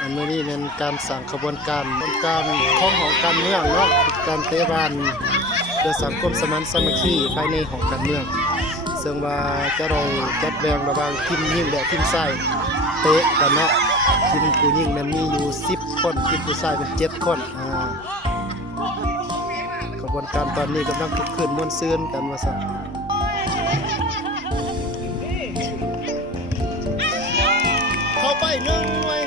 อันนี้เป็นการสั่งขบวนการของการเมืองเนาะการเตะบอลเพื่อสังคมสมานสามัคคีภายในของการเมืองซึ่งว่าจะได้จัดแบ่งระหว่างทีมยิงและทีมชายเตะกันเนาะทีมผู้ยิงนั้นมีอยู่10คนทีมผู้ชายเป็น7คนขบวนการตอนนี้กำลังคึกคืนม่วนซื่นกันว่าซั่นเข้าไป1หน่วย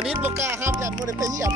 วันนี้บอกกล้าครับอยากมาได้ไปเหยียบ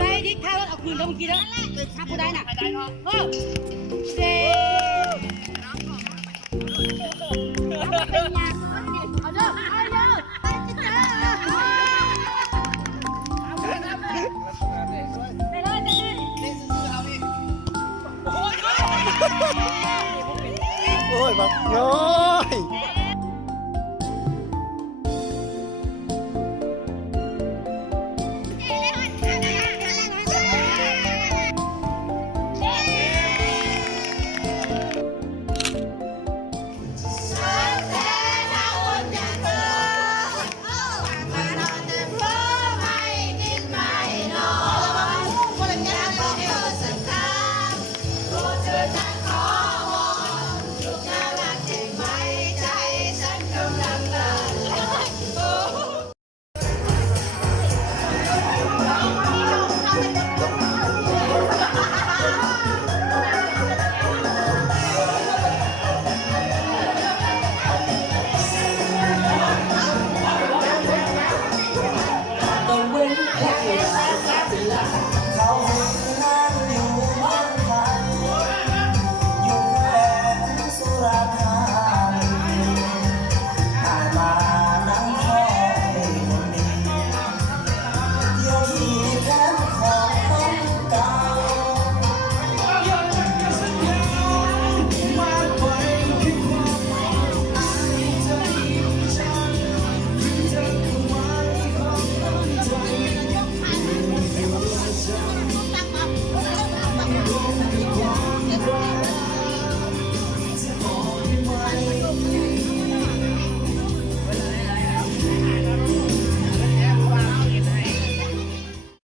ได้ดิถ้ารถเอาคืนเมื่อกี้แล้วถ้าผู้ได้น่ะเซเอาเด้อโอ้ยบักน้อ